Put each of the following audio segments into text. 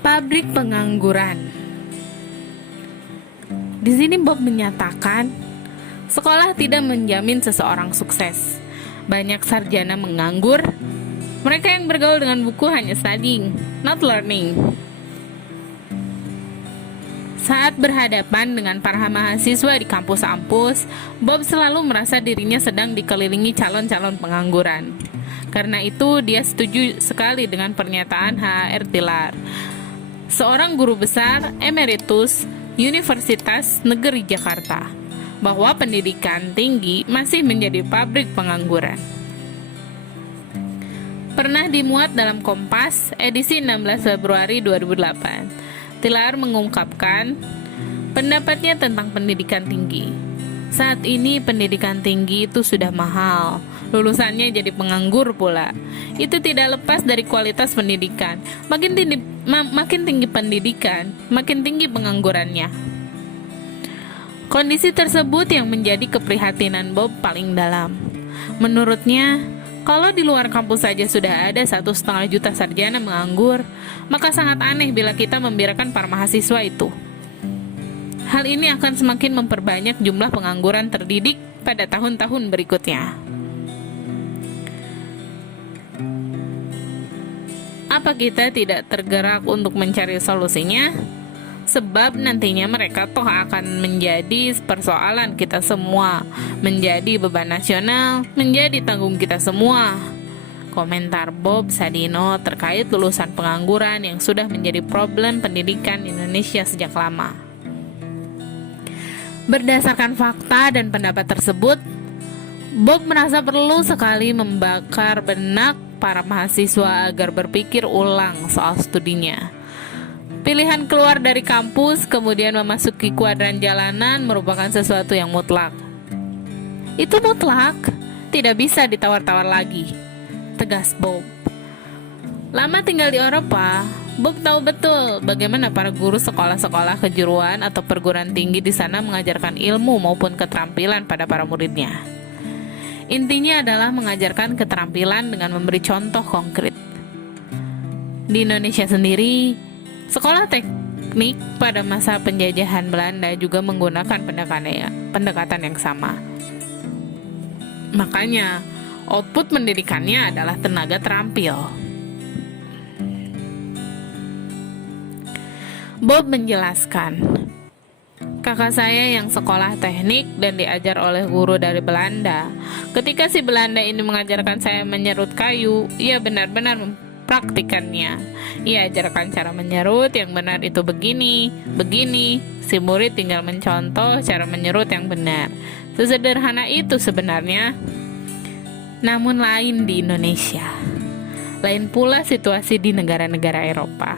Pabrik pengangguran. Di sini Bob menyatakan, sekolah tidak menjamin seseorang sukses. Banyak sarjana menganggur. Mereka yang bergaul dengan buku hanya studying, not learning. Saat berhadapan dengan para mahasiswa di kampus-kampus, Bob selalu merasa dirinya sedang dikelilingi calon-calon pengangguran. Karena itu, dia setuju sekali dengan pernyataan H.R. Tiller, seorang guru besar emeritus Universitas Negeri Jakarta, bahwa pendidikan tinggi masih menjadi pabrik pengangguran. Pernah dimuat dalam Kompas edisi 16 Februari 2008, Tiller mengungkapkan pendapatnya tentang pendidikan tinggi. Saat ini pendidikan tinggi itu sudah mahal, lulusannya jadi penganggur pula. Itu tidak lepas dari kualitas pendidikan. Makin tinggi pendidikan, makin tinggi penganggurannya. Kondisi tersebut yang menjadi keprihatinan Bob paling dalam. Menurutnya, kalau di luar kampus saja sudah ada 1,5 juta sarjana menganggur, maka sangat aneh bila kita membiarkan para mahasiswa itu. Hal ini akan semakin memperbanyak jumlah pengangguran terdidik pada tahun-tahun berikutnya. Apa kita tidak tergerak untuk mencari solusinya? Sebab nantinya mereka toh akan menjadi persoalan kita semua, menjadi beban nasional, menjadi tanggung kita semua. Komentar Bob Sadino terkait lulusan pengangguran yang sudah menjadi problem pendidikan Indonesia sejak lama. Berdasarkan fakta dan pendapat tersebut, Bob merasa perlu sekali membakar benak para mahasiswa agar berpikir ulang soal studinya. Pilihan keluar dari kampus kemudian memasuki kuadran jalanan merupakan sesuatu yang mutlak. Itu mutlak, tidak bisa ditawar-tawar lagi, tegas Bob. Lama tinggal di Eropa, Bob tahu betul bagaimana para guru sekolah-sekolah kejuruan atau perguruan tinggi di sana mengajarkan ilmu maupun keterampilan pada para muridnya. Intinya adalah mengajarkan keterampilan dengan memberi contoh konkret. Di Indonesia sendiri, sekolah teknik pada masa penjajahan Belanda juga menggunakan pendekatan yang sama. Makanya, output pendidikannya adalah tenaga terampil. Bob menjelaskan, kakak saya yang sekolah teknik dan diajar oleh guru dari Belanda. Ketika si Belanda ini mengajarkan saya menyerut kayu, ia benar-benar mempraktikannya. Ia ajarkan cara menyerut yang benar itu begini, begini. Si murid tinggal mencontoh cara menyerut yang benar. Sesederhana itu sebenarnya. Namun lain di Indonesia. Lain pula situasi di negara-negara Eropa.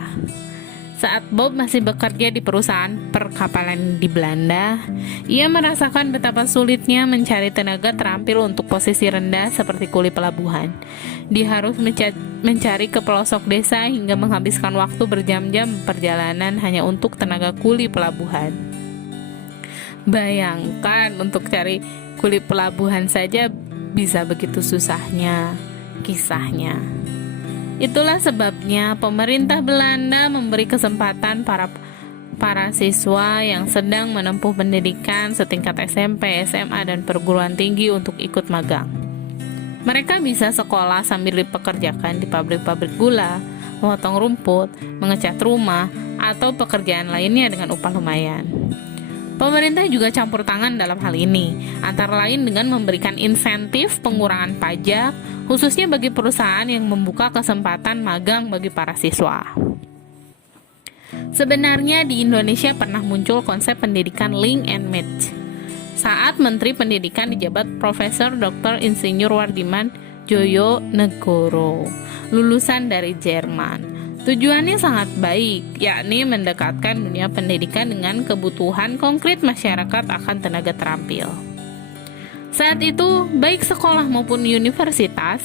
Saat Bob masih bekerja di perusahaan perkapalan di Belanda, ia merasakan betapa sulitnya mencari tenaga terampil untuk posisi rendah seperti kuli pelabuhan. Dia harus mencari ke pelosok desa hingga menghabiskan waktu berjam-jam perjalanan hanya untuk tenaga kuli pelabuhan. Bayangkan, untuk cari kuli pelabuhan saja bisa begitu susahnya kisahnya. Itulah sebabnya pemerintah Belanda memberi kesempatan para siswa yang sedang menempuh pendidikan setingkat SMP, SMA, dan perguruan tinggi untuk ikut magang. Mereka bisa sekolah sambil dipekerjakan di pabrik-pabrik gula, memotong rumput, mengecat rumah, atau pekerjaan lainnya dengan upah lumayan. Pemerintah juga campur tangan dalam hal ini, antara lain dengan memberikan insentif pengurangan pajak, khususnya bagi perusahaan yang membuka kesempatan magang bagi para siswa. Sebenarnya di Indonesia pernah muncul konsep pendidikan link and match saat Menteri Pendidikan dijabat Profesor Dr. Insinyur Wardiman Joyo Negoro, lulusan dari Jerman. Tujuannya sangat baik, yakni mendekatkan dunia pendidikan dengan kebutuhan konkret masyarakat akan tenaga terampil. Saat itu, baik sekolah maupun universitas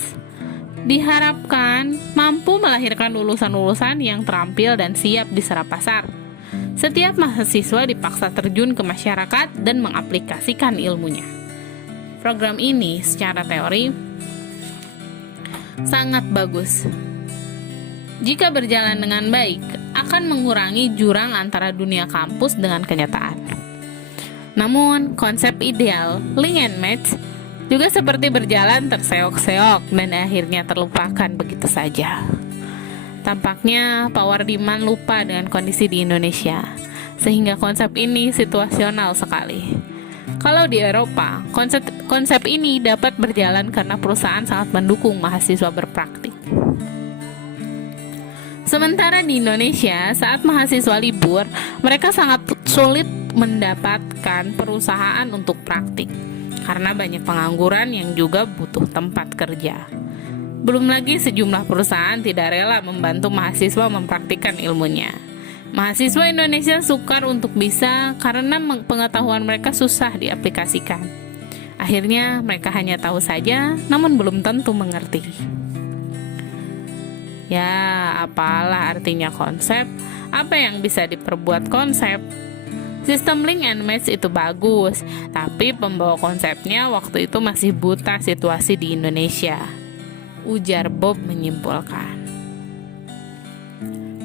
diharapkan mampu melahirkan lulusan-lulusan yang terampil dan siap diserap pasar. Setiap mahasiswa dipaksa terjun ke masyarakat dan mengaplikasikan ilmunya. Program ini secara teori sangat bagus. Jika berjalan dengan baik, akan mengurangi jurang antara dunia kampus dengan kenyataan. Namun, konsep ideal link and match juga seperti berjalan terseok-seok dan akhirnya terlupakan begitu saja. Tampaknya power demand lupa dengan kondisi di Indonesia, sehingga konsep ini situasional sekali. Kalau di Eropa, konsep ini dapat berjalan karena perusahaan sangat mendukung mahasiswa berpraktik. Sementara di Indonesia, saat mahasiswa libur, mereka sangat sulit mendapatkan perusahaan untuk praktik, karena banyak pengangguran yang juga butuh tempat kerja. Belum lagi sejumlah perusahaan tidak rela membantu mahasiswa mempraktikkan ilmunya. Mahasiswa Indonesia sukar untuk bisa karena pengetahuan mereka susah diaplikasikan. Akhirnya mereka hanya tahu saja, namun belum tentu mengerti. Ya, apalah artinya konsep? Apa yang bisa diperbuat konsep? Sistem link and match itu bagus, tapi pembawa konsepnya waktu itu masih buta situasi di Indonesia, ujar Bob menyimpulkan.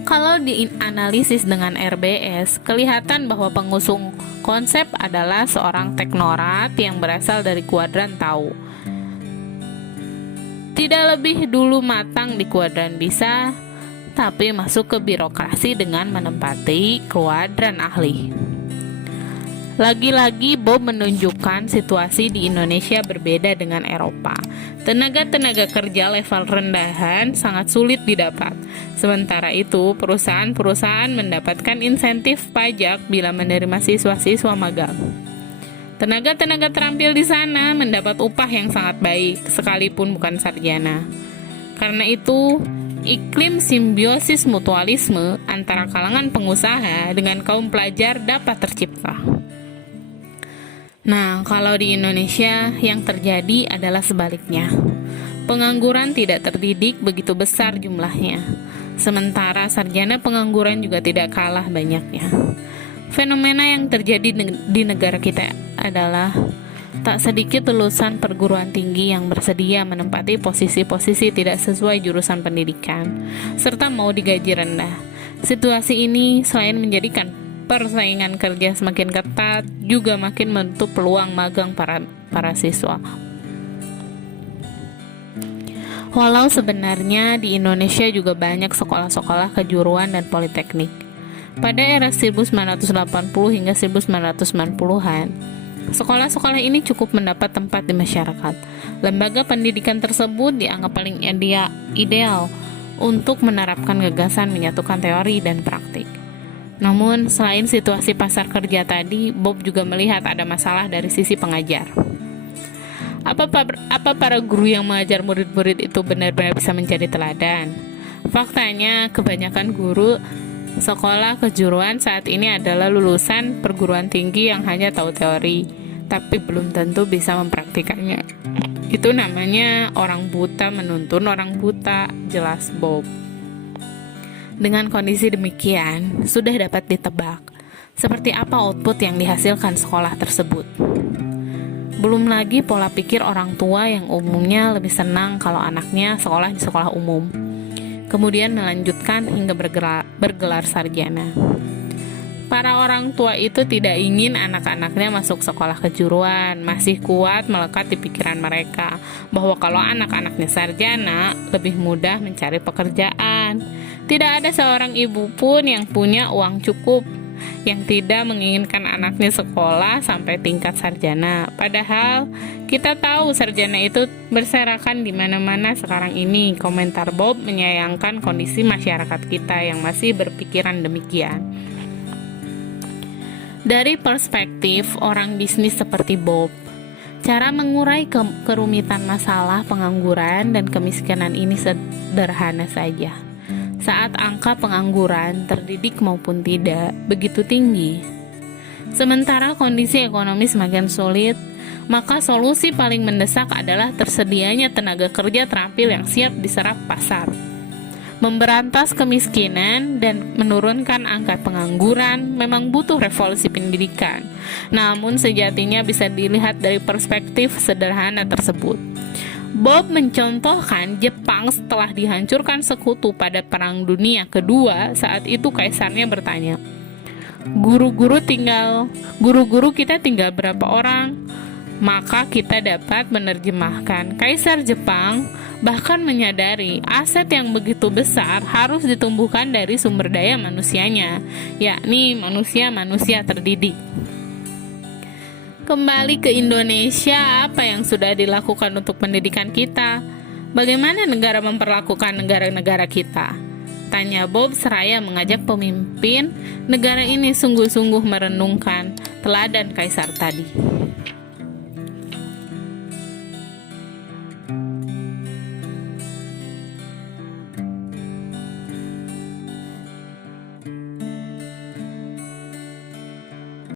Kalau dianalisis dengan RBS, kelihatan bahwa pengusung konsep adalah seorang teknokrat yang berasal dari kuadran tahu. Tidak lebih dulu matang di kuadran bisa, tapi masuk ke birokrasi dengan menempati kuadran ahli. Lagi-lagi Bob menunjukkan situasi di Indonesia berbeda dengan Eropa. Tenaga kerja level rendahan sangat sulit didapat. Sementara itu, perusahaan-perusahaan mendapatkan insentif pajak bila menerima siswa-siswa magang. Tenaga terampil di sana mendapat upah yang sangat baik, sekalipun bukan sarjana. Karena itu, iklim simbiosis mutualisme antara kalangan pengusaha dengan kaum pelajar dapat tercipta. Nah, kalau di Indonesia yang terjadi adalah sebaliknya. Pengangguran tidak terdidik begitu besar jumlahnya, sementara sarjana pengangguran juga tidak kalah banyaknya. Fenomena yang terjadi di negara kita adalah tak sedikit lulusan perguruan tinggi yang bersedia menempati posisi-posisi tidak sesuai jurusan pendidikan, serta mau digaji rendah. Situasi ini selain menjadikan persaingan kerja semakin ketat, juga makin menutup peluang magang para siswa. Walau sebenarnya di Indonesia juga banyak sekolah-sekolah kejuruan dan politeknik. Pada era 1980 hingga 1990-an, sekolah-sekolah ini cukup mendapat tempat di masyarakat. Lembaga pendidikan tersebut dianggap paling ideal untuk menerapkan gagasan menyatukan teori dan praktik. Namun, selain situasi pasar kerja tadi, Bob juga melihat ada masalah dari sisi pengajar. Apa para guru yang mengajar murid-murid itu benar-benar bisa menjadi teladan? Faktanya, kebanyakan guru sekolah kejuruan saat ini adalah lulusan perguruan tinggi yang hanya tahu teori, tapi belum tentu bisa mempraktikannya. Itu namanya orang buta menuntun orang buta, jelas Bob. Dengan kondisi demikian, sudah dapat ditebak seperti apa output yang dihasilkan sekolah tersebut. Belum lagi pola pikir orang tua yang umumnya lebih senang kalau anaknya sekolah di sekolah umum, kemudian melanjutkan hingga bergelar sarjana. Para orang tua itu tidak ingin anak-anaknya masuk sekolah kejuruan, masih kuat melekat di pikiran mereka bahwa kalau anak-anaknya sarjana, lebih mudah mencari pekerjaan. Tidak ada seorang ibu pun yang punya uang cukup yang tidak menginginkan anaknya sekolah sampai tingkat sarjana. Padahal kita tahu sarjana itu berserakan di mana-mana sekarang ini. Komentar Bob menyayangkan kondisi masyarakat kita yang masih berpikiran demikian. Dari perspektif orang bisnis seperti Bob, cara mengurai kerumitan masalah pengangguran dan kemiskinan ini sederhana saja. Saat angka pengangguran, terdidik maupun tidak, begitu tinggi, sementara kondisi ekonomi semakin sulit, maka solusi paling mendesak adalah tersedianya tenaga kerja terampil yang siap diserap pasar. Memberantas kemiskinan dan menurunkan angka pengangguran memang butuh revolusi pendidikan. Namun sejatinya bisa dilihat dari perspektif sederhana tersebut. Bob mencontohkan Jepang setelah dihancurkan sekutu pada Perang Dunia Kedua. Saat itu kaisarnya bertanya, guru-guru kita tinggal berapa orang? Maka kita dapat menerjemahkan, Kaisar Jepang bahkan menyadari aset yang begitu besar harus ditumbuhkan dari sumber daya manusianya, yakni manusia-manusia terdidik. Kembali ke Indonesia, apa yang sudah dilakukan untuk pendidikan kita? Bagaimana negara memperlakukan negara-negara kita? Tanya Bob seraya mengajak pemimpin negara ini sungguh-sungguh merenungkan teladan kaisar tadi.